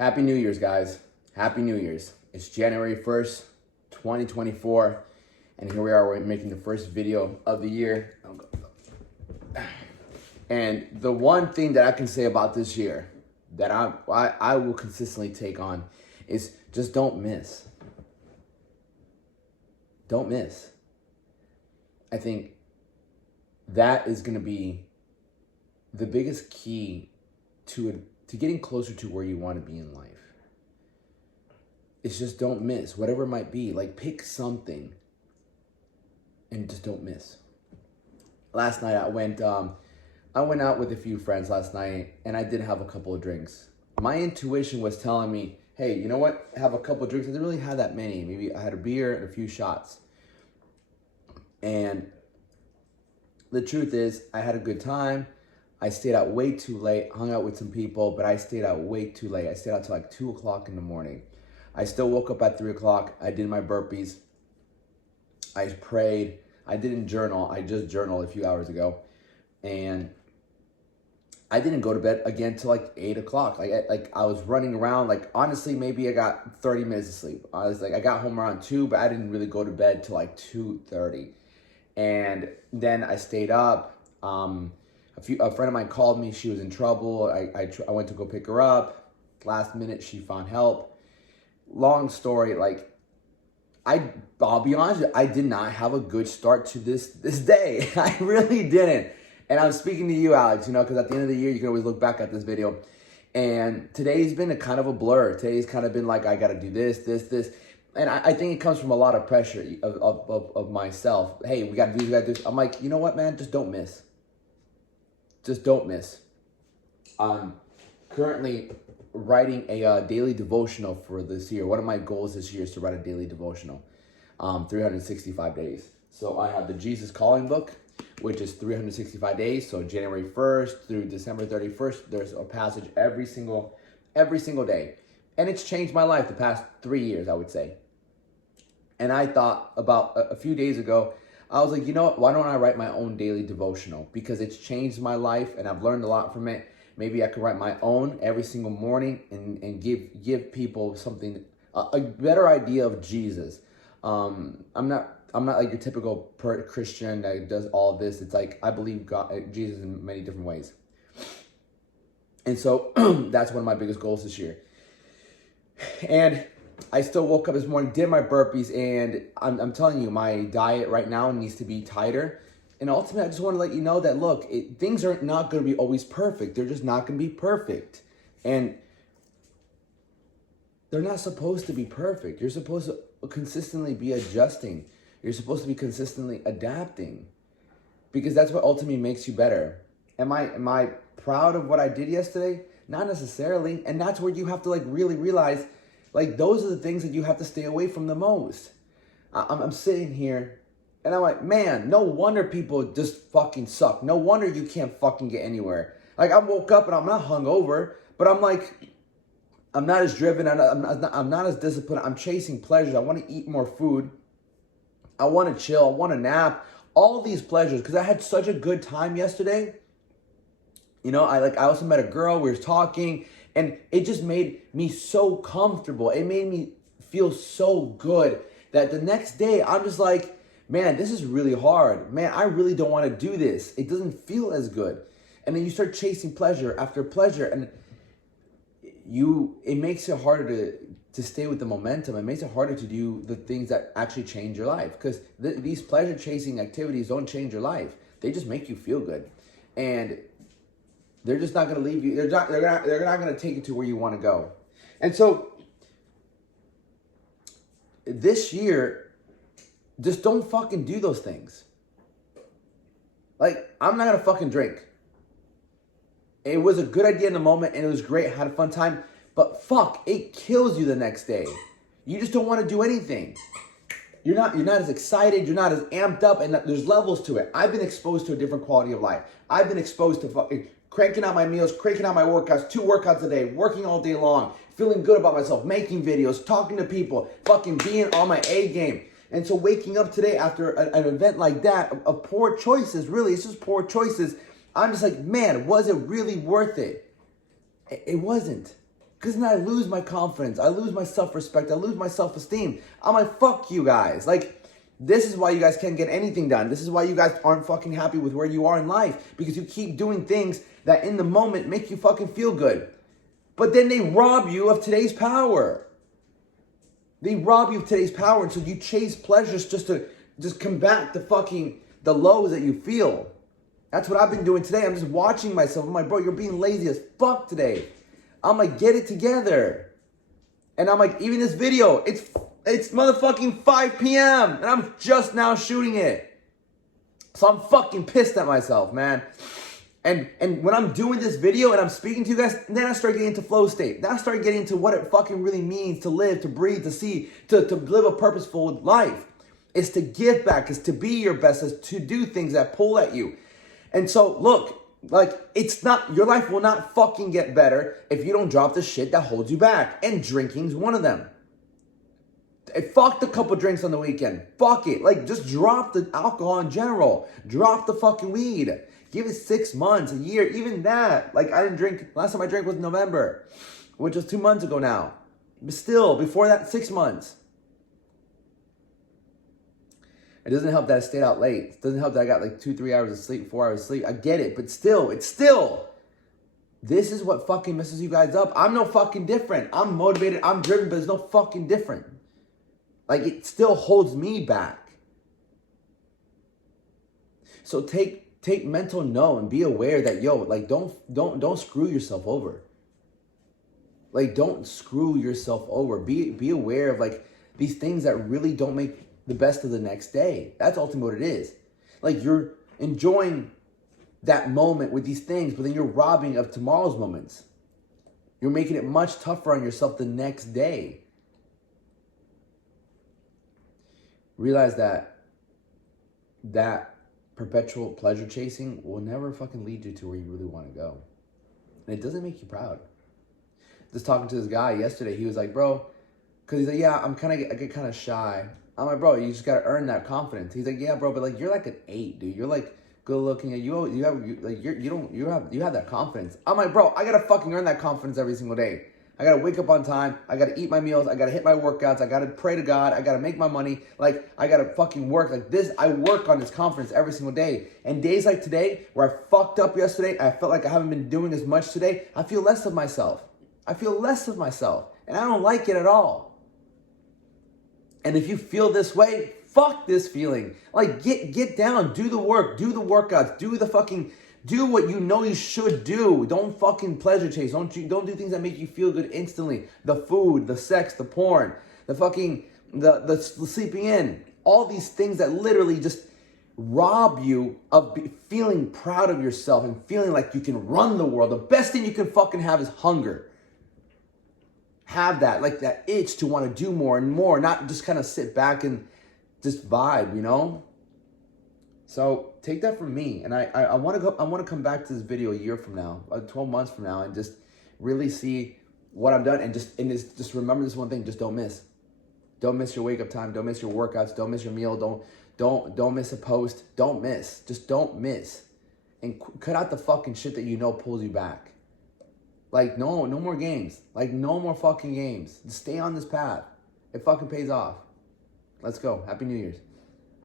Happy New Year's, guys. Happy New Year's. It's January 1st, 2024, and here we are, we're making the first video of the year. And the one thing that I can say about this year that I will consistently take on is just don't miss. Don't miss. I think that is going to be the biggest key to getting closer to where you want to be in life. It's just don't miss, whatever it might be. Like, pick something and just don't miss. Last night I went out with a few friends last night, and I did have a couple of drinks. My intuition was telling me, hey, you know what? Have a couple of drinks. I didn't really have that many. Maybe I had a beer and a few shots. And the truth is, I had a good time. I stayed out way too late, hung out with some people, but I stayed out way too late. I stayed out till like 2 o'clock in the morning. I still woke up at 3 o'clock. I did my burpees. I prayed. I didn't journal. I just journaled a few hours ago. And I didn't go to bed again till like 8 o'clock. I was running around. Like, honestly, maybe I got 30 minutes of sleep. I got home around 2, but I didn't really go to bed till like 2:30. And then I stayed up. A friend of mine called me. She was in trouble. I went to go pick her up. Last minute, she found help. Long story. Like, I'll be honest with you, I did not have a good start to this day. I really didn't. And I'm speaking to you, Alex, because at the end of the year, you can always look back at this video. And today's been a kind of a blur. Today's kind of been like, I got to do this. And I think it comes from a lot of pressure of myself. Hey, we got to do this, we got to do this. I'm like, you know what, man? Just don't miss. Just don't miss. I'm currently writing a daily devotional for this year. One of my goals this year is to write a daily devotional, 365 days. So I have the Jesus Calling book, which is 365 days. So January 1st through December 31st, there's a passage every single day. And it's changed my life the past 3 years, I would say. And I thought about a few days ago, I was like, you know what? Why don't I write my own daily devotional? Because it's changed my life and I've learned a lot from it. Maybe I could write my own every single morning and give people something, a better idea of Jesus. I'm not like your typical Christian that does all this. It's like, I believe Jesus in many different ways. And so that's one of my biggest goals this year. And I still woke up this morning, did my burpees, and I'm telling you, my diet right now needs to be tighter. And ultimately, I just want to let you know that, look, things are not going to be always perfect. They're just not going to be perfect. And they're not supposed to be perfect. You're supposed to consistently be adjusting. You're supposed to be consistently adapting, because that's what ultimately makes you better. Am I proud of what I did yesterday? Not necessarily. And that's where you have to really realize, those are the things that you have to stay away from the most. I'm sitting here and I'm like, man, no wonder people just fucking suck. No wonder you can't fucking get anywhere. I woke up and I'm not hungover, but I'm not as driven. I'm not as disciplined. I'm chasing pleasures. I want to eat more food. I want to chill. I want to nap. All these pleasures, because I had such a good time yesterday. I also met a girl. We were talking. And it just made me so comfortable. It made me feel so good that the next day I'm just like, man, this is really hard. Man, I really don't want to do this. It doesn't feel as good. And then you start chasing pleasure after pleasure, and it makes it harder to stay with the momentum. It makes it harder to do the things that actually change your life, because these pleasure chasing activities don't change your life. They just make you feel good. And they're just not going to leave you. They're not going to take you to where you want to go. And so this year, just don't fucking do those things. I'm not going to fucking drink. It was a good idea in the moment, and it was great. I had a fun time. But fuck, it kills you the next day. You just don't want to do anything. You're not as excited. You're not as amped up, and there's levels to it. I've been exposed to a different quality of life. I've been exposed to fucking cranking out my meals, cranking out my workouts, 2 workouts a day, working all day long, feeling good about myself, making videos, talking to people, fucking being on my A game. And so waking up today after an event like that, of poor choices, really, it's just poor choices. I'm just like, man, was it really worth it? It wasn't. Because then I lose my confidence. I lose my self-respect. I lose my self-esteem. I'm like, fuck you guys. Like, this is why you guys can't get anything done. This is why you guys aren't fucking happy with where you are in life. Because you keep doing things that in the moment make you fucking feel good. But then they rob you of today's power. They rob you of today's power. And so you chase pleasures just to combat the lows that you feel. That's what I've been doing today. I'm just watching myself. I'm like, bro, you're being lazy as fuck today. I'm like, get it together. And I'm like, even this video, it's motherfucking 5 p.m. and I'm just now shooting it. So I'm fucking pissed at myself, man. And when I'm doing this video and I'm speaking to you guys, then I start getting into flow state. Then I start getting into what it fucking really means to live, to breathe, to see, to live a purposeful life. It's to give back, it's to be your best, it's to do things that pull at you. And so, look, like, it's not, your life will not fucking get better if you don't drop the shit that holds you back. And drinking's one of them. Fuck the couple drinks on the weekend. Fuck it. Like, just drop the alcohol in general. Drop the fucking weed. Give it 6 months, a year, even that. Like, I didn't drink, last time I drank was November, which was 2 months ago now. But still, before that, 6 months. It doesn't help that I stayed out late. It doesn't help that I got like 2-3 hours of sleep, 4 hours of sleep. I get it, but still, this is what fucking messes you guys up. I'm no fucking different. I'm motivated, I'm driven, but it's no fucking different. Like, it still holds me back. So take mental note and be aware that, yo, like, don't screw yourself over. Like, don't screw yourself over. Be aware of, like, these things that really don't make the best of the next day. That's ultimately what it is. Like, you're enjoying that moment with these things, but then you're robbing of tomorrow's moments. You're making it much tougher on yourself the next day. Realize that perpetual pleasure chasing will never fucking lead you to where you really want to go. And it doesn't make you proud. Just talking to this guy yesterday, he was like, bro, because he's like, yeah, I get kind of shy. I'm like, bro, you just got to earn that confidence. He's like, yeah, bro, but like, you're like an 8, dude. You're like good looking, and you have that confidence. I'm like, bro, I got to fucking earn that confidence every single day. I got to wake up on time. I got to eat my meals. I got to hit my workouts. I got to pray to God. I got to make my money. Like, I got to fucking work like this. I work on this confidence every single day. And days like today, where I fucked up yesterday, I felt like I haven't been doing as much today, I feel less of myself. And I don't like it at all. And if you feel this way, fuck this feeling. Like, get down, do the work, do the workouts, do what you know you should do. Don't fucking pleasure chase. Don't do things that make you feel good instantly. The food, the sex, the porn, the sleeping in. All these things that literally just rob you of feeling proud of yourself and feeling like you can run the world. The best thing you can fucking have is hunger. Have that, like that itch to want to do more and more, not just kind of sit back and just vibe, you know? So take that from me. And I want to come back to this video a year from now, 12 months from now, and just really see what I've done, and just remember this one thing: just don't miss. Don't miss your wake up time. Don't miss your workouts. Don't miss your meal. Don't miss a post. Don't miss. Just don't miss. And cut out the fucking shit that you know pulls you back. Like, no more games. Like, no more fucking games. Just stay on this path. It fucking pays off. Let's go. Happy New Year's.